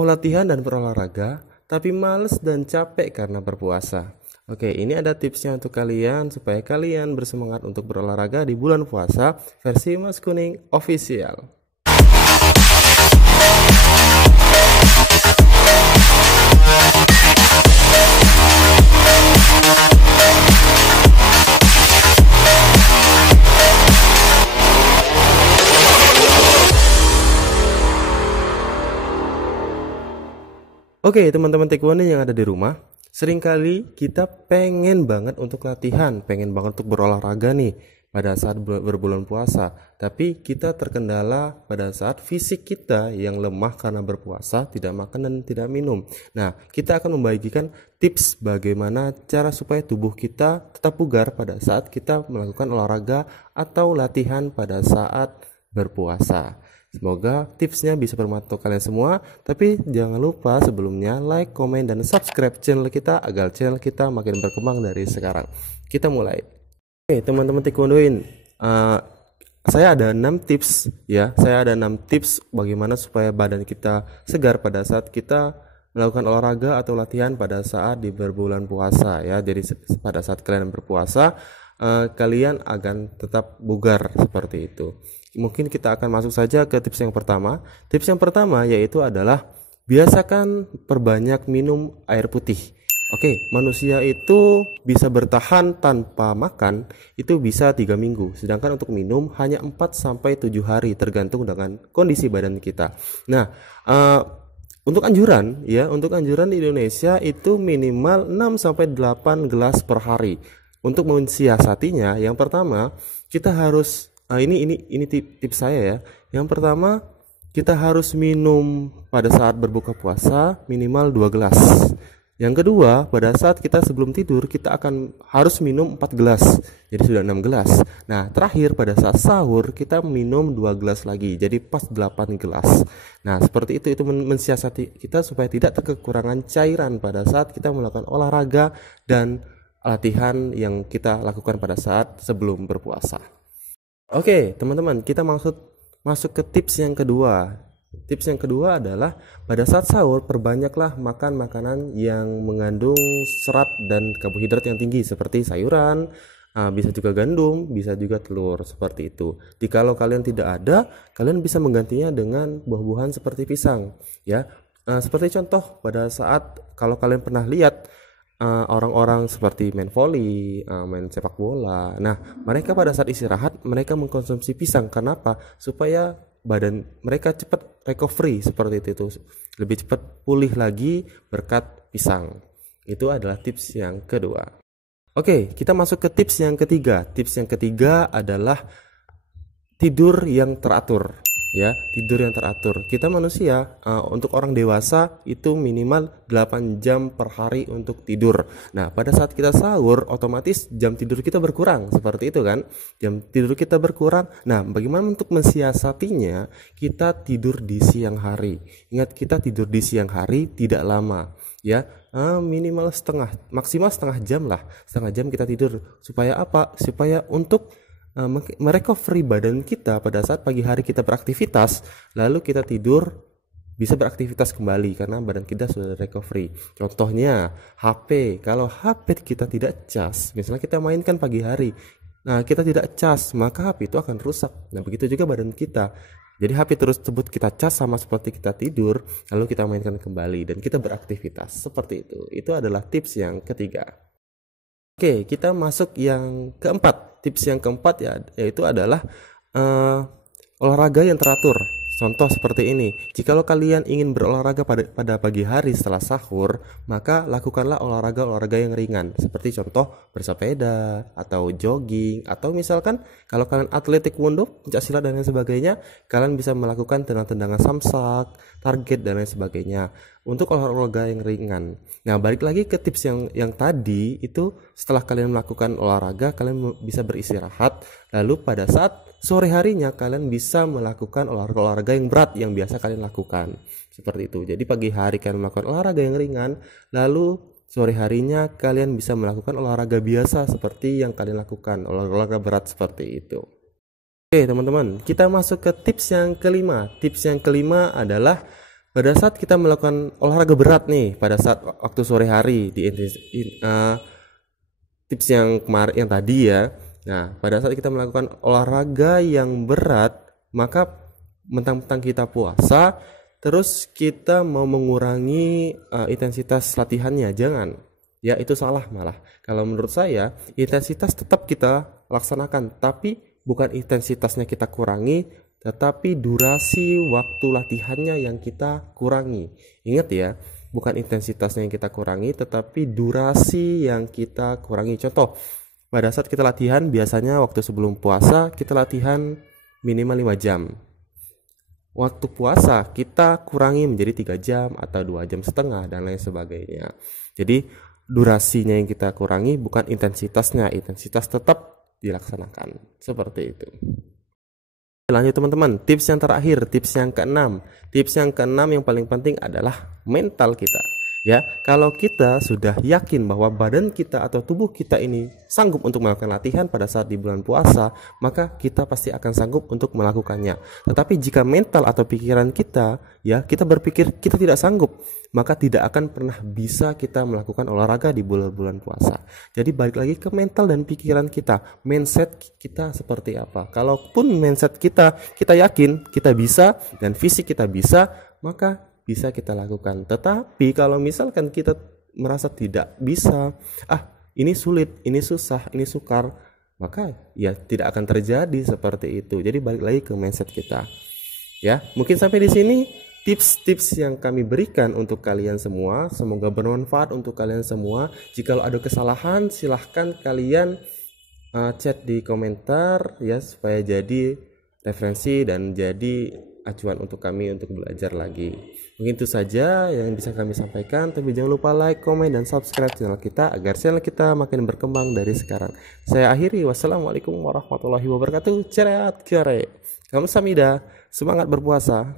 Mau latihan dan berolahraga, tapi males dan capek karena berpuasa. Oke, ini ada tipsnya untuk kalian supaya kalian bersemangat untuk berolahraga di bulan puasa versi Mas Kuning Official. Oke, teman-teman taekwondo yang ada di rumah, seringkali kita pengen banget untuk latihan, pengen banget untuk berolahraga nih pada saat berbulan puasa. Tapi kita terkendala pada saat fisik kita yang lemah karena berpuasa, tidak makan dan tidak minum. Nah, kita akan membagikan tips bagaimana cara supaya tubuh kita tetap bugar pada saat kita melakukan olahraga atau latihan pada saat berpuasa. Semoga tipsnya bisa bermanfaat untuk kalian semua. Tapi jangan lupa sebelumnya like, komen, dan subscribe channel kita agar channel kita makin berkembang dari sekarang. Kita mulai. Oke, teman-teman taekwondoin, saya ada 6 tips ya. Saya ada 6 tips bagaimana supaya badan kita segar pada saat kita melakukan olahraga atau latihan pada saat di berbulan puasa ya. Jadi pada saat kalian berpuasa, kalian akan tetap bugar seperti itu. Mungkin kita akan masuk saja ke tips yang pertama. Tips yang pertama yaitu adalah biasakan perbanyak minum air putih. Oke, manusia itu bisa bertahan tanpa makan itu bisa 3 minggu. Sedangkan untuk minum hanya 4-7 hari tergantung dengan kondisi badan kita. Nah, untuk anjuran di Indonesia itu minimal 6-8 gelas per hari. Untuk mensiasatinya, yang pertama kita harus ini tips saya ya. Yang pertama, kita harus minum pada saat berbuka puasa minimal 2 gelas. Yang kedua, pada saat kita sebelum tidur kita akan harus minum 4 gelas. Jadi sudah 6 gelas. Nah, terakhir pada saat sahur kita minum 2 gelas lagi. Jadi pas 8 gelas. Nah, seperti itu mensiasati kita supaya tidak kekurangan cairan pada saat kita melakukan olahraga dan latihan yang kita lakukan pada saat sebelum berpuasa. Oke, teman-teman, kita masuk ke tips yang kedua. Tips yang kedua adalah pada saat sahur perbanyaklah makan makanan yang mengandung serat dan karbohidrat yang tinggi seperti sayuran, bisa juga gandum, bisa juga telur seperti itu. Jikalau kalian tidak ada, kalian bisa menggantinya dengan buah-buahan seperti pisang, ya. Seperti contoh pada saat kalau kalian pernah lihat orang-orang seperti main volley, main sepak bola. Nah, mereka pada saat istirahat mereka mengkonsumsi pisang. Kenapa? Supaya badan mereka cepat recovery seperti itu, lebih cepat pulih lagi berkat pisang. Itu adalah tips yang kedua. Oke, kita masuk ke tips yang ketiga. Tips yang ketiga adalah tidur yang teratur. Ya, tidur yang teratur. Kita manusia, untuk orang dewasa itu minimal 8 jam per hari untuk tidur. Nah, pada saat kita sahur otomatis jam tidur kita berkurang, seperti itu kan? Jam tidur kita berkurang. Nah, bagaimana untuk mensiasatinya? Kita tidur di siang hari. Ingat, kita tidur di siang hari tidak lama, ya. Minimal maksimal setengah jam lah. Setengah jam kita tidur. Supaya apa? Supaya untuk merecovery badan kita pada saat pagi hari kita beraktivitas, lalu kita tidur bisa beraktivitas kembali karena badan kita sudah recovery. Contohnya HP, kalau HP kita tidak cas, misalnya kita mainkan pagi hari, nah kita tidak cas, maka HP itu akan rusak. Nah, begitu juga badan kita. Jadi HP tersebut kita cas sama seperti kita tidur, lalu kita mainkan kembali dan kita beraktivitas seperti itu. Itu adalah tips yang ketiga. Oke, kita masuk yang keempat. Tips yang keempat yaitu adalah olahraga yang teratur. Contoh seperti ini. Jikalau kalian ingin berolahraga pada pagi hari setelah sahur, maka lakukanlah olahraga yang ringan. Seperti contoh bersepeda atau jogging, atau misalkan kalau kalian atlet taekwondo, pencaksilat dan lain sebagainya, kalian bisa melakukan tendangan samsak, target dan lain sebagainya. Untuk olahraga yang ringan. Nah, balik lagi ke tips yang tadi itu, setelah kalian melakukan olahraga, kalian bisa beristirahat. Lalu pada saat sore harinya kalian bisa melakukan olahraga yang berat yang biasa kalian lakukan. Seperti itu. Jadi pagi hari kalian melakukan olahraga yang ringan, lalu sore harinya kalian bisa melakukan olahraga biasa seperti yang kalian lakukan, olahraga berat seperti itu. Oke, teman-teman, kita masuk ke tips yang kelima. Tips yang kelima adalah Pada saat kita melakukan olahraga berat nih, pada saat waktu sore hari tips yang kemarin yang tadi ya. Nah, pada saat kita melakukan olahraga yang berat, maka mentang-mentang kita puasa, terus kita mau mengurangi intensitas latihannya, jangan. Ya, itu salah malah. Kalau menurut saya, intensitas tetap kita laksanakan, tapi bukan intensitasnya kita kurangi, tetapi durasi waktu latihannya yang kita kurangi. Ingat ya, bukan intensitasnya yang kita kurangi, tetapi durasi yang kita kurangi. Contoh, pada saat kita latihan, biasanya waktu sebelum puasa kita latihan minimal 5 jam. Waktu puasa kita kurangi menjadi 3 jam atau 2,5 jam dan lain sebagainya. Jadi durasinya yang kita kurangi, bukan intensitasnya. Intensitas tetap dilaksanakan. Seperti itu. Lanjut teman-teman, tips yang terakhir, tips yang keenam. Tips yang keenam yang paling penting adalah mental kita. Ya, kalau kita sudah yakin bahwa badan kita atau tubuh kita ini sanggup untuk melakukan latihan pada saat di bulan puasa, maka kita pasti akan sanggup untuk melakukannya. Tetapi jika mental atau pikiran kita, ya, kita berpikir kita tidak sanggup, maka tidak akan pernah bisa kita melakukan olahraga di bulan-bulan puasa. Jadi balik lagi ke mental dan pikiran kita, mindset kita seperti apa. Kalaupun mindset kita yakin kita bisa dan fisik kita bisa, maka bisa kita lakukan. Tetapi kalau misalkan kita merasa tidak bisa, ini sulit, ini susah, ini sukar, maka ya tidak akan terjadi seperti itu. Jadi balik lagi ke mindset kita. Ya, mungkin sampai di sini tips-tips yang kami berikan untuk kalian semua. Semoga bermanfaat untuk kalian semua. Jika ada kesalahan, silahkan kalian chat di komentar ya, supaya jadi referensi dan jadi acuan untuk kami untuk belajar lagi. Mungkin itu saja yang bisa kami sampaikan, tapi jangan lupa like, komen, dan subscribe channel kita agar channel kita makin berkembang dari sekarang. Saya akhiri, wassalamualaikum warahmatullahi wabarakatuh. Cereat kere, kamsahamnida, semangat berpuasa.